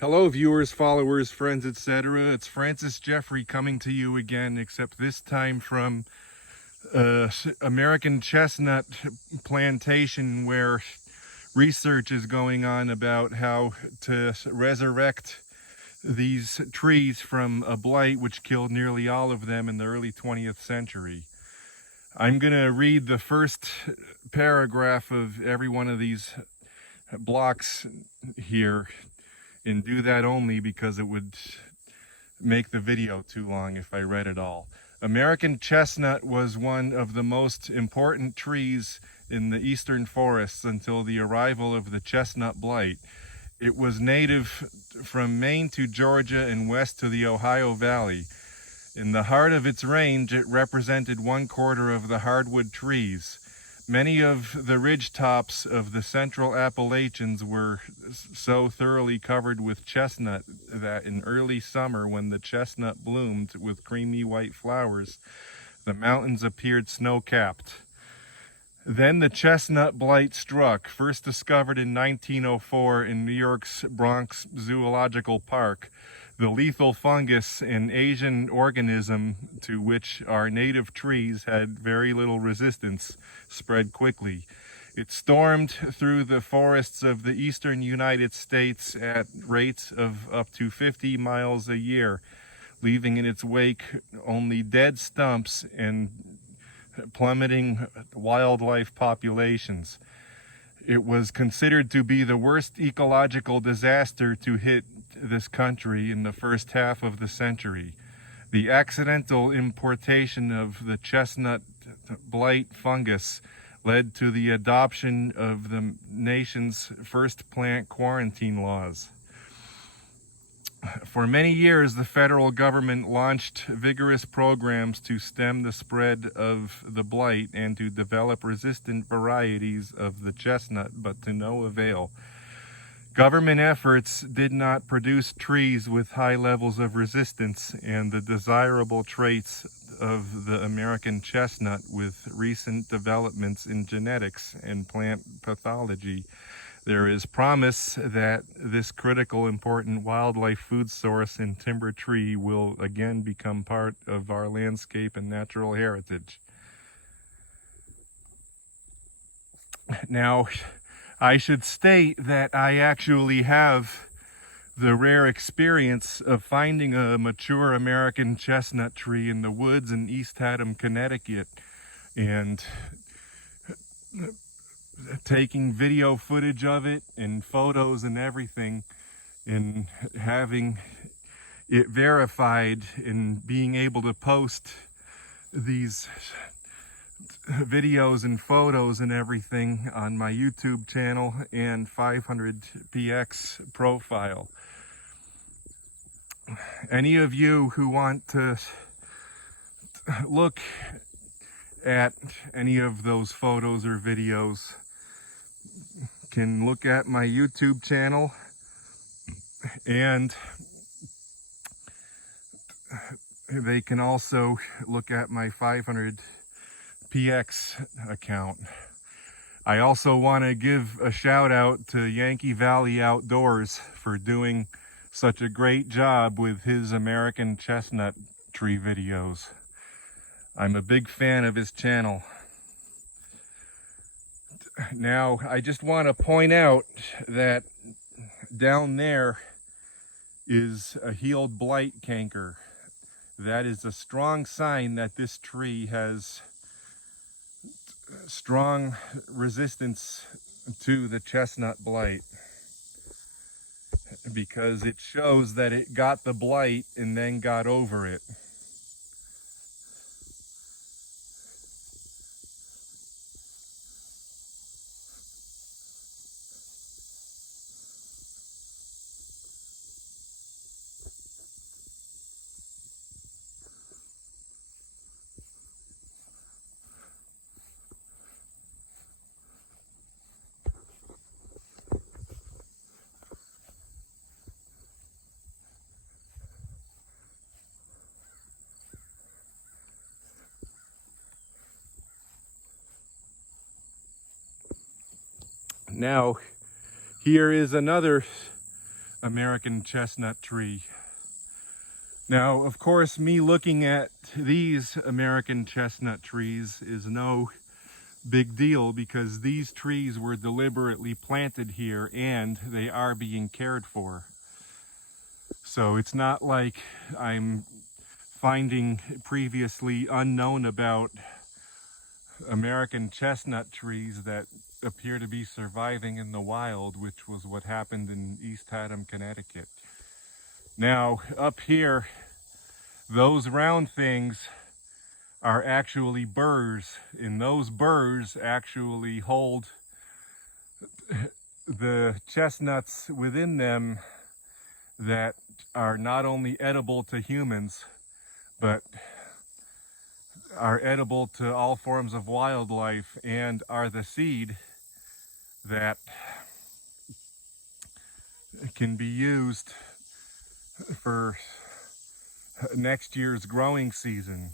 Hello viewers, followers, friends, etc. It's Francis Jeffrey coming to you again, except this time from American Chestnut plantation, where research is going on about how to resurrect these trees from a blight which killed nearly all of them in the early 20th century. I'm going to read the first paragraph of every one of these blocks here, and do that only because it would make the video too long if I read it all. American chestnut was one of the most important trees in the eastern forests until the arrival of the chestnut blight. It was native from Maine to Georgia and west to the Ohio Valley. In the heart of its range, it represented 1/4 of the hardwood trees. Many of the ridge tops of the central Appalachians were so thoroughly covered with chestnut that in early summer, when the chestnut bloomed with creamy white flowers, the mountains appeared snow-capped. Then the chestnut blight struck, first discovered in 1904 in New York's Bronx Zoological Park. The lethal fungus, an Asian organism to which our native trees had very little resistance, spread quickly. It stormed through the forests of the eastern United States at rates of up to 50 miles a year, leaving in its wake only dead stumps and plummeting wildlife populations. It was considered to be the worst ecological disaster to hit this country in the first half of the century. The accidental importation of the chestnut blight fungus led to the adoption of the nation's first plant quarantine laws. For many years, the federal government launched vigorous programs to stem the spread of the blight and to develop resistant varieties of the chestnut, but to no avail. Government efforts did not produce trees with high levels of resistance and the desirable traits of the American chestnut. With recent developments in genetics and plant pathology, there is promise that this critical, important wildlife food source and timber tree will again become part of our landscape and natural heritage. Now, I should state that I actually have the rare experience of finding a mature American chestnut tree in the woods in East Haddam, Connecticut, and taking video footage of it and photos and everything, and having it verified and being able to post these videos and photos and everything on my YouTube channel and 500px profile. Any of you who want to look at any of those photos or videos can look at my YouTube channel, and they can also look at my 500px account. I also want to give a shout out to Yankee Valley Outdoors for doing such a great job with his American chestnut tree videos. I'm a big fan of his channel. Now, I just want to point out that down there is a healed blight canker. That is a strong sign that this tree has strong resistance to the chestnut blight, because it shows that it got the blight and then got over it. Now, here is another American chestnut tree. Now, of course, me looking at these American chestnut trees is no big deal because these trees were deliberately planted here and they are being cared for. So it's not like I'm finding previously unknown about American chestnut trees that appear to be surviving in the wild, which was what happened in East Haddam, Connecticut. Now, up here, those round things are actually burrs, and those burrs actually hold the chestnuts within them that are not only edible to humans, but are edible to all forms of wildlife and are the seed that can be used for next year's growing season.